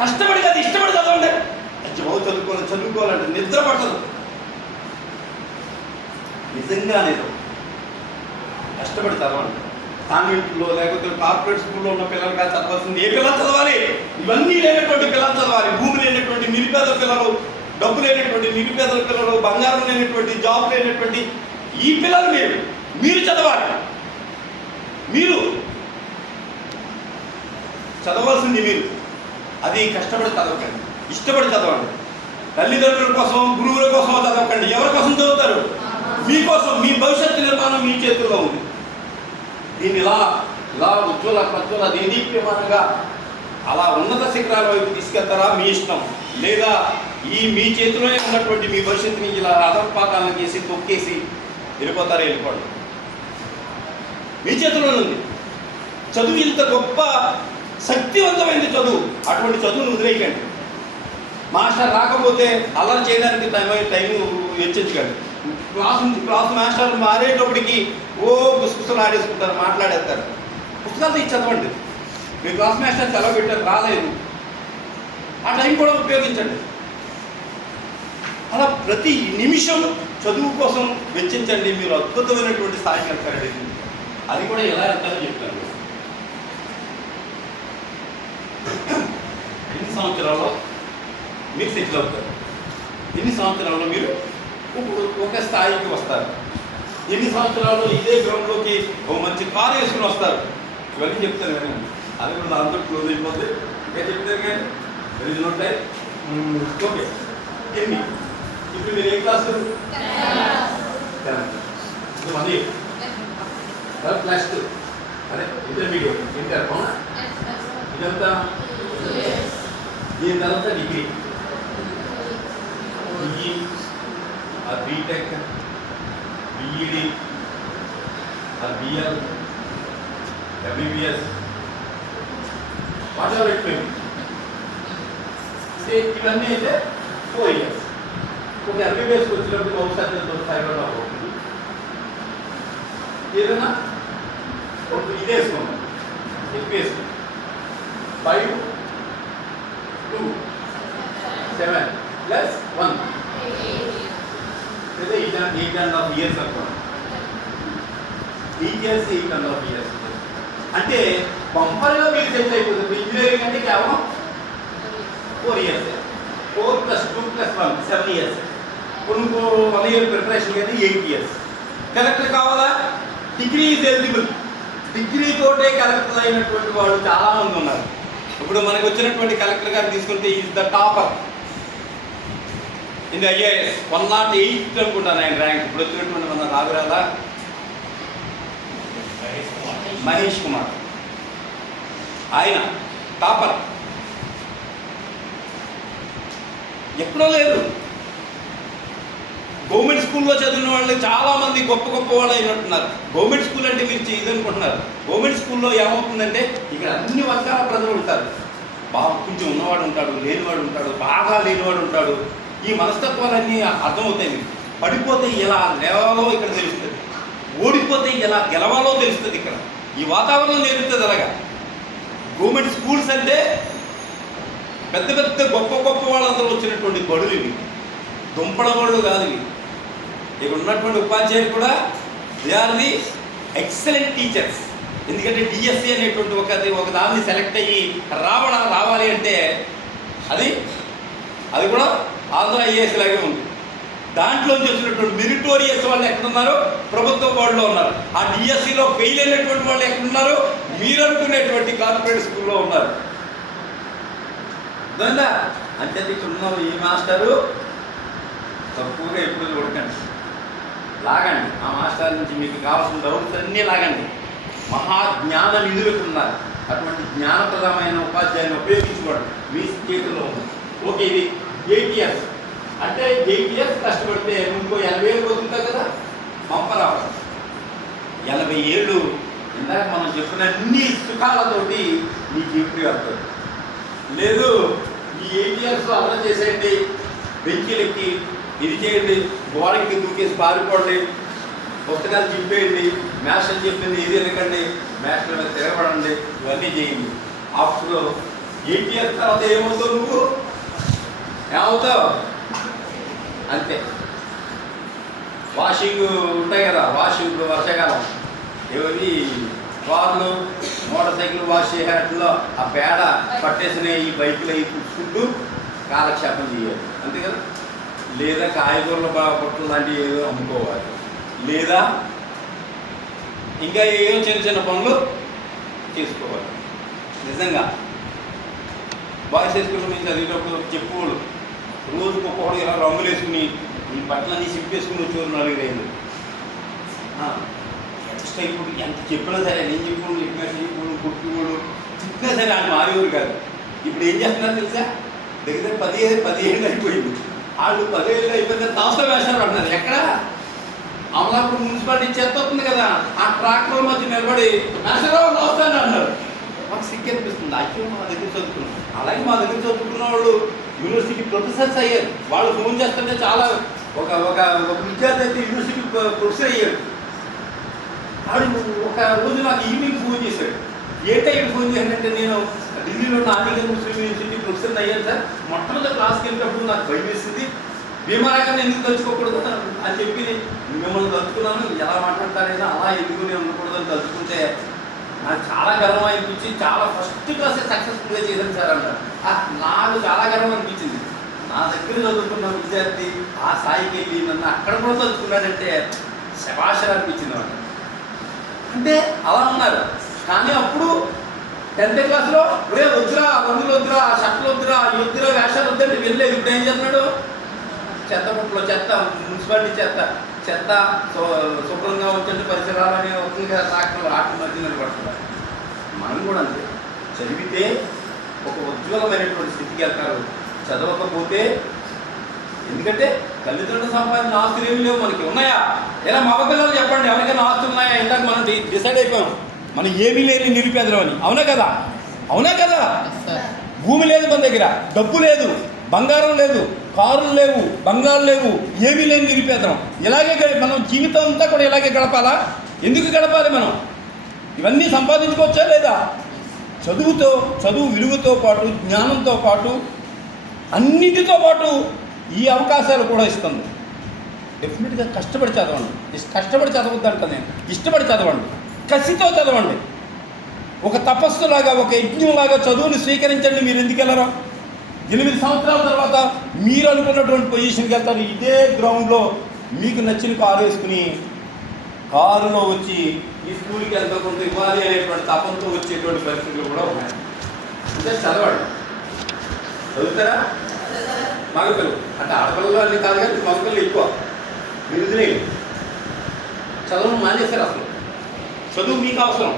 కష్టపడి కాదు ఇష్టపడి చదవండి. చదువుకోవాలంటే నిద్ర పట్టదు. నిజంగా నిజం. కష్టపడి చదవండి. కాన్వెంట్లో లేకపోతే కార్పొరేట్ స్కూల్లో ఉన్న పిల్లలు కాదు చదవాల్సింది. ఏ పిల్లలు చదవాలి? ఇవన్నీ లేనటువంటి పిల్లలు చదవాలి. భూమి లేనటువంటి నిరుపేద పిల్లలు, డబ్బు లేనటువంటి నిరుపేదల పిల్లలు, బంగారం లేనటువంటి, జాబ్ లేనటువంటి ఈ పిల్లలు మీరు చదవాలి. మీరు చదవాల్సింది మీరు. అది కష్టపడి చదవకండి, ఇష్టపడి చదవండి. తల్లిదండ్రుల కోసం, గురువుల కోసం చదవకండి. ఎవరి కోసం చదువుతారు? మీకోసం. మీ భవిష్యత్తు నిర్మాణం మీ చేతుల్లో ఉంది. దీన్ని ఇలా ఉజ్వల ప్రజ్వల దేదీప్యమానంగా అలా ఉన్నత శిఖరాల వైపు తీసుకెళ్తారా మీ ఇష్టం. లేదా మీ చేతిలోనే ఉన్నటువంటి మీ భవిష్యత్తుని ఇలా అధపాతాలను చేసి తొక్కేసి వెళ్ళిపోండి. మీ చేతిలోనే ఉంది. చదువు ఇంత గొప్ప శక్తివంతమైనది చదువు. అటువంటి చదువును వదిలేయకండి. మాస్టర్ రాకపోతే అల్లరి చేయడానికి టైం వెచ్చించకండి. క్లాస్ మాస్టర్ మారేటప్పటికి పుస్తకాలు ఆడేసుకుంటారు, మాట్లాడేస్తారు. పుస్తకాలు తీసి చదవండి. మీ క్లాస్ మాస్టర్ సెలవు పెట్టారు, రాలేదు, ఆ టైం కూడా ఉపయోగించండి. అలా ప్రతి నిమిషం చదువు కోసం వెచ్చించండి. మీరు అద్భుతమైనటువంటి స్థాయికి వెళ్తారండి. అది కూడా ఎలా వెళ్తారో చెప్తాను. ఎన్ని సంవత్సరాల్లో మీరు సెటిల్ అవుతారు? ఎన్ని సంవత్సరాల్లో మీరు ఒక స్థాయికి వస్తారు? ఎన్ని సంవత్సరాల్లో ఇదే గ్రౌండ్లోకి ఒక మంచి కారు వేసుకుని వస్తారు? ఇవన్నీ చెప్తాను కానీ అది కూడా దాంతో క్లోజ్ అయిపోతే ఇంకా చెప్తారు కానీ రీజన్ ఉంటాయి. ఓకే, ఎన్ని? ఇప్పుడు మీరు ఏ క్లాసు? మళ్ళీ ప్లస్ 2, అదే ఇంటర్మీడియట్, ఇంటర్. అవునా? ఇదంతా దీని తర్వాత degree, BTech, BEd, BL, MBBS, whatever it may be. ఇవన్నీ అయితే 4 years. ఒక ఎంబీబీఎస్కి వచ్చినప్పుడు ఒకసారి 5 అవుతుంది. ఏదైనా ఇది వేసుకోండి, ఎక్కువ వేసుకోండి. 5, 2, 7 + 1 అయితే 8.5 years అనుకోండి. 8 years, 8.5 years అంటే బంపర్గా మీరు సెట్ అయిపోతుంది. ఇంజనీరింగ్ అంటే కేవలం 4 years. 4 + 2 + 1 7 years. ఇంకో 1 year ప్రిపరేషన్ కానీ 8 years. కలెక్టర్ కావాలా? Degree is eligible. డిగ్రీ తోటే కలెక్టర్ అయినటువంటి వాళ్ళు చాలామంది ఉన్నారు. ఇప్పుడు మనకు వచ్చినటువంటి కలెక్టర్ గారు తీసుకుంటే is the topper in the IAS. 108 అనుకుంటాను ఆయన ర్యాంక్. ఇప్పుడు వచ్చినటువంటి మన రాఘురాల మహేష్ కుమార్, ఆయన టాపర్. ఎక్కడో లేదు. గవర్నమెంట్ స్కూల్లో చదివిన వాళ్ళు చాలామంది గొప్ప వాళ్ళు అయినట్టున్నారు. గవర్నమెంట్ స్కూల్ అంటే మీరు ఇదనుకుంటున్నారు. గవర్నమెంట్ స్కూల్లో ఏమవుతుందంటే ఇక్కడ అన్ని వర్గాల ప్రజలు ఉంటారు. బాగా కొంచెం ఉన్నవాడు ఉంటాడు, లేనివాడు ఉంటాడు, బాగా లేనివాడు ఉంటాడు. ఈ మనస్తత్వాలన్నీ అర్థమవుతాయి. మీకు పడిపోతే ఎలా లేవాలో ఇక్కడ తెలుస్తుంది, ఓడిపోతే ఎలా గెలవాలో తెలుస్తుంది. ఇక్కడ ఈ వాతావరణం నేర్పుతుంది. అలాగా గవర్నమెంట్ స్కూల్స్ అంటే పెద్ద పెద్ద గొప్ప వాళ్ళందరూ వచ్చినటువంటి బడులు ఇవి. దుంపడ బడులు కాదు ఇవి. ఇక్కడ ఉన్నటువంటి ఉపాధ్యాయులు కూడా they are the excellent teachers. ఎందుకంటే డిఎస్సి అనేటువంటి ఒక దాన్ని సెలెక్ట్ అయ్యి రావాలి అంటే అది కూడా ఆంధ్ర IAS లాగే ఉంది. దాంట్లోంచి వచ్చినటువంటి మెరిటోరియస్ వాళ్ళు ఎక్కడున్నారు? ప్రభుత్వ బోర్డులో ఉన్నారు. ఆ డిఎస్సిలో ఫెయిల్ అయినటువంటి వాళ్ళు ఎక్కడున్నారు? మీరు అనుకునేటువంటి కార్పొరేట్ స్కూల్లో ఉన్నారు. అర్థమైందా? అంటే ఇక్కడ ఉన్న ఈ మాస్టరు తక్కువగా ఎప్పుడు చూడకండి, లాగండి. ఆ మాస్టర్ నుంచి మీకు కావాల్సిన డౌట్స్ అన్నీ లాగండి. మహాజ్ఞాన నిధులు ఉన్నారు. అటువంటి జ్ఞానప్రదమైన ఉపాధ్యాయుని ఉపయోగించుకోండి. మీ చేతుల్లో ఉంది. ఓకే, ఇది 8 years. అంటే 8 years కష్టపడితే ఇంకో 80 ఏళ్ళు పోతుంటాయి కదా, పంపరావాలి. 80 ఏళ్ళు ఇందాక మనం చెప్పిన అన్ని సుఖాలతోటి మీ జీవితం వెళ్తుంది. లేదు ఈ 8 years అమలు చేసేయండి, బెంచీలెక్కి ఇది చేయండి, గోడకి దూకేసి పారిపోండి, పుస్తకాలు చింపేయండి, మాస్టర్ చెప్పింది ఇది ఎనకండి, మాస్టర్ మీద తిరగబడండి, ఇవన్నీ చేయండి. అప్పుడు 8 years తర్వాత ఏమవుతావు? నువ్వు ఏమవుతావు? అంతే. వాషింగ్ ఉంటాయి కదా, వాషింగ్ ఇప్పుడు వర్షాకాలం ఏవి కార్లు మోటార్ సైకిల్ వాష్ చేసేట్లో ఆ పేడ పట్టేసిన ఈ బైకులు అవి పుచ్చుకుంటూ కాలక్షేపం చేయాలి, అంతే కదా. లేదా కాయగూరల పొట్టలు లాంటివి ఏదో అమ్ముకోవాలి, లేదా ఇంకా ఏదో చిన్న చిన్న పనులు చేసుకోవాలి. నిజంగా బాయ్స్ హై స్కూల్లో నుంచి చదివేటప్పుడు చెప్పుకోడు రోజుకు ఒక్కొక్కడు ఇలా రంగులు వేసుకుని ఈ బట్టలన్నీ సింపేసుకుని వచ్చేవారు 4-5 ఎక్స్ట్రా. ఇప్పుడు ఎంత చెప్పినా సరే నేను చెప్పుకోడు చెప్పినా చెప్పుకోడు కొట్టుకోడు చెప్పినా సరే ఆయన మారేవారు కాదు. ఇప్పుడు ఏం చేస్తున్నారు తెలుసా, దగ్గర 15 అయిపోయింది. వాళ్ళు 15 అయిపోయిన తాస్తా వేస్తారు అంటున్నారు. ఎక్కడ అమలాపూర్ మున్సిపాలిటీ చెత్త వస్తుంది కదా, ఆ ట్రాక్టర్ మధ్య నిలబడి వేసరావు వస్తాను అన్నారు. మాకు సిగ్గు అనిపిస్తుంది. అయ్యో మా దగ్గర చదువుకున్నాం. అలాగే మా దగ్గర చదువుకున్న వాళ్ళు యూనివర్సిటీ ప్రొఫెసర్స్ అయ్యారు. వాళ్ళు ఫోన్ చేస్తుంటే చాలా ఒక ఒక ఒక విద్యార్థి అయితే యూనివర్సిటీ ప్రొఫెసర్ అయ్యాడు. వాడు ఒక రోజు నాకు ఈవినింగ్ ఫోన్ చేశాడు. ఏ టైం ఫోన్ చేశాడంటే, నేను ఢిల్లీలో ఉన్న ఆలిగఢ్ ముస్లిం యూనివర్సిటీ ప్రొఫెసర్ని అయ్యాను సార్, మొట్టమొదటి క్లాస్కి వెళ్ళినప్పుడు నాకు భయం వేసింది, భీమారాగాన్ని ఎందుకు తలుచుకోకూడదు అని చెప్పి మిమ్మల్ని తలుచుకున్నాను. ఎలా మాట్లాడతారైనా అలా ఎందుకునే ఉండకూడదు అని తలుచుకుంటే నాకు చాలా గర్వం అనిపించి, చాలా ఫస్ట్ క్లాసే సక్సెస్ఫుల్గా చేశాను సార్ అంటారు. నాకు చాలా గర్వం అనిపించింది. నా దగ్గర చదువుకున్న విద్యార్థి ఆ స్థాయికి వెళ్ళి నన్ను అక్కడ కూడా చదువుకున్నాడంటే శభాష అనిపించింది అన్నమాట. అంటే అలా ఉన్నారు. కానీ అప్పుడు 10th క్లాస్లో వద్దురా, రంగులు వద్దురా, ఆ షర్ట్లు వద్దురా, ఈ వద్దురా, వేషాలు వద్దంటే వెళ్ళలేదు. ఇప్పుడు ఏం చేస్తున్నాడు, చెత్త ముట్లో చెత్త, మున్సిపాలిటీ చెత్త శుభ్రంగా ఉంచండి పరిసరాలని వస్తుంది కదా, ట్రాక్టర్ ఆటల మధ్య నిలబడుతున్నారు. మనం కూడా అంతే, చదివితే ఒక ఉజ్వలమైనటువంటి స్థితికి వెళ్తారు, చదవకపోతే ఎందుకంటే తల్లిదండ్రులు సంపాదించిన ఆస్తులు ఏమి లేవు మనకి. ఉన్నాయా? ఎలా మగ పిల్లలు చెప్పండి, ఎవరికైనా ఆస్తులు ఉన్నాయా? ఇందాక మనం డిసైడ్ అయిపోయాం మనం ఏమీ లేని నిరుపేదలం అని. అవునా కదా? అవునా కదా? భూమి లేదు మన దగ్గర, డబ్బు లేదు, బంగారం లేదు, కారులు లేవు, బంగారు లేవు, ఏమీ లేని నిరుపేదలం. ఇలాగే మనం జీవితం అంతా కూడా ఇలాగే గడపాలా? ఎందుకు గడపాలి? మనం ఇవన్నీ సంపాదించుకోవచ్చా లేదా? చదువు విలువతో పాటు, జ్ఞానంతో పాటు, అన్నింటితో పాటు ఈ అవకాశాలు కూడా ఇస్తుంది. డెఫినెట్గా కష్టపడి చదవండి. కష్టపడి చదవద్దంట నేను, ఇష్టపడి చదవండి, కసితో చదవండి. ఒక తపస్సులాగా, ఒక యజ్ఞంలాగా చదువుని స్వీకరించండి. మీరు ఎందుకు వెళ్ళరు? 8 సంవత్సరాల తర్వాత మీరు అనుకున్నటువంటి పొజిషన్కి వెళ్తారు. ఇదే గ్రౌండ్లో మీకు నచ్చిన కారు వేసుకుని కారులో వచ్చి ఈ స్కూల్కి ఎంత కొంత ఇవ్వాలి అనేటువంటి తపంతో వచ్చేటువంటి పరిస్థితులు కూడా ఉన్నాయి. అంటే చదవండి. చదువుతారా? మగపిల్లలు అంటే ఆడపిల్లలు అన్నీ కాదు కానీ మగపిల్లలు ఎక్కువ. మీరు వదిలేయండి, చదువును మానేశారు. అసలు చదువు మీకు అవసరం.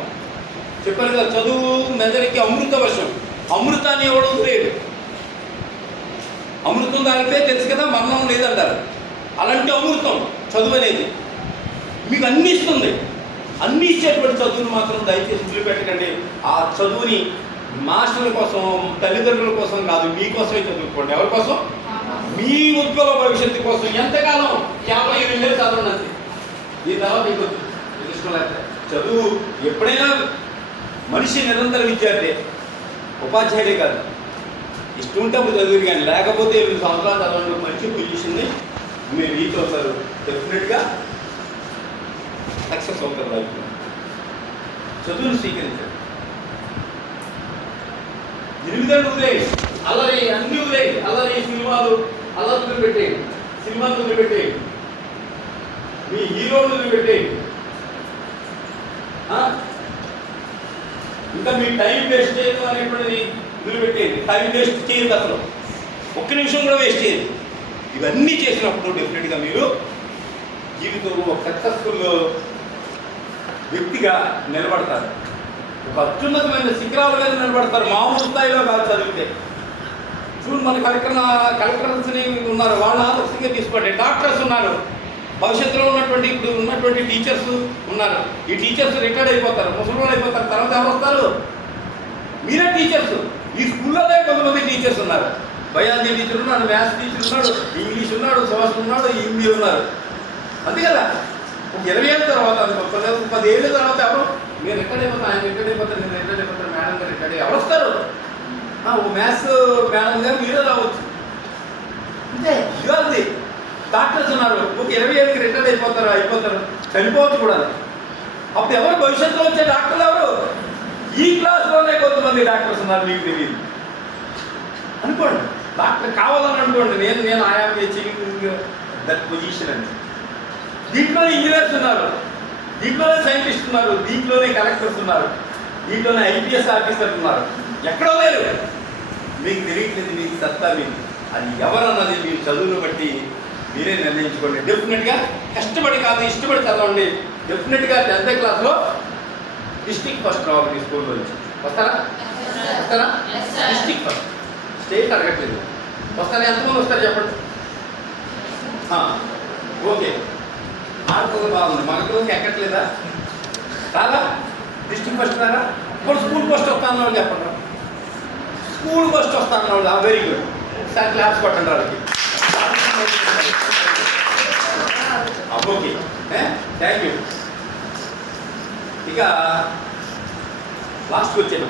చెప్పాను కదా, చదువు మెదడుకి అమృత వర్షం. అమృతాన్ని ఎవడు వదిలేడు. అమృతం తాగితే తెలుసు కదా మరణం లేదంటారు. అలాంటి అమృతం చదువు అనేది మీకు అన్నీ ఇస్తుంది. అన్నీ ఇచ్చేటువంటి చదువును మాత్రం దయచేసి వదిలిపెట్టకండి. ఆ చదువుని మాస్టర్ల కోసం, తల్లిదండ్రుల కోసం కాదు, మీకోసమే చదువుకోండి. ఎవరి కోసం? మీ ఉజ్వల భవిష్యత్తు కోసం. ఎంతకాలం? 50 ఏళ్ళు చదవండి అంతే. ఈ తర్వాత మీకు ఇష్టం లేకపోతే చదువు. ఎప్పుడైనా మనిషి నిరంతర విద్యార్థి, ఉపాధ్యాయుడే కాదు. ఇష్టం ఉంటే అప్పుడు చదువు, కానీ లేకపోతే 8 సంవత్సరాలు చదవండి. మంచి పొజిషన్ని మీరు రీచ్ అవుతారు. డెఫినెట్గా సక్సెస్ అవుతారు లైఫ్లో. చదువును స్వీకరించారు. 8 వదిలేయండి, అల్లరి అన్నీ వదిలేయండి. అల్లరి సినిమాలు అల్లరి వదిలిపెట్టేయండి, సినిమాలు వదిలిపెట్టేయండి, మీ హీరోలు వదిలిపెట్టేయండి. ఇంకా మీ టైం వేస్ట్ చేయడం అనేటువంటిది వదిలిపెట్టేయండి. టైం వేస్ట్ చేయదు, అసలు ఒక్క నిమిషం కూడా వేస్ట్ చేయదు. ఇవన్నీ చేసినప్పుడు డెఫినెట్గా మీరు జీవితంలో ఒక సక్సెస్ఫుల్ వ్యక్తిగా నిలబడతారు. ఒక అత్యున్నతమైన శిఖరాల మీద నిలబడతారు. మామూలు స్థాయిలో కాదు చదివితే. చూడు, మన కలెక్టర్స్ని ఉన్నారు, వాళ్ళ ఆదర్శంగా తీసుకోండి. డాక్టర్స్ ఉన్నారు, భవిష్యత్తులో ఇప్పుడు ఉన్నటువంటి టీచర్స్ ఉన్నారు. ఈ టీచర్స్ రిటైర్డ్ అయిపోతారు, ముసలి అయిపోతారు. తర్వాత ఎవరు వస్తారు? మీరే టీచర్స్. ఈ స్కూల్లోనే కొంతమంది టీచర్స్ ఉన్నారు. బయాలజీ టీచర్ ఉన్నాడు, మ్యాథ్స్ టీచర్ ఉన్నాడు, ఇంగ్లీష్ ఉన్నాడు, సోషల్ ఉన్నాడు, హిందీ ఉన్నారు. అంతే కదా? ఒక 20 ఏళ్ళ తర్వాత, 10 ఏళ్ళ తర్వాత ఎవరు? మీరు రిటైర్డ్ అయిపోతారు, ఆయన రిటైర్డ్ అయిపోతారు, నేను రిటైర్డ్ అయిపోతారు, మేడం గారు రిటైర్డ్ అయ్యి ఎవరు వస్తారు? ఒక మ్యాథ్స్ మేడం గారు మీరే రావచ్చు. అంతే. ఇవాళది డాక్టర్స్ ఉన్నారు, ఒక 20 ఏళ్ళకి రిటైర్ అయిపోతారు, చనిపోవచ్చు కూడా. అప్పుడు ఎవరు భవిష్యత్తులో వచ్చే డాక్టర్లు ఎవరు? ఈ క్లాస్లోనే కొంతమంది డాక్టర్స్ ఉన్నారు, మీకు తెలియదు అనుకోండి. డాక్టర్ కావాలని అనుకోండి, నేను ఐఆమ్ అచీవింగ్ దట్ పొజిషన్ అని. దీంట్లోనే ఇంజనీర్స్ ఉన్నారు, దీంట్లోనే సైంటిస్ట్ ఉన్నారు, దీంట్లోనే కలెక్టర్స్ ఉన్నారు, దీంట్లోనే ఐపీఎస్ ఆఫీసర్ ఉన్నారు. ఎక్కడో లేరు, మీకు తెలియట్లేదు మీకు సత్తా. మీకు అది ఎవరన్నది మీరు చదువును బట్టి మీరే నిర్ణయించుకోండి. డెఫినెట్గా కష్టపడి కాదు, ఇష్టపడి చదవండి. డెఫినెట్గా 10th క్లాస్లో డిస్ట్రిక్ట్ ఫస్ట్ రావాలి మీ స్కూల్లో నుంచి. వస్తారా? డిస్ట్రిక్ట్ ఫస్ట్, స్టేట్ అడగట్లేదు. వస్తారా? ఎంతమంది వస్తారు చెప్పండి? ఓకే, ఆడుకోవడం బాగుంది. మగపిల్లలకి ఎక్కట్లేదా? రాదా? డిస్ట్రిక్ట్ ఫస్ట్ రారా? ఇప్పుడు స్కూల్ ఫస్ట్ వస్తాను వాళ్ళు చెప్పండి. స్కూల్ ఫస్ట్ వస్తాను వాళ్ళు. Very good. సార్ క్లాస్ కొట్టండి వాళ్ళకి. Okay, thank you. ఇక లాస్ట్కి వచ్చాను.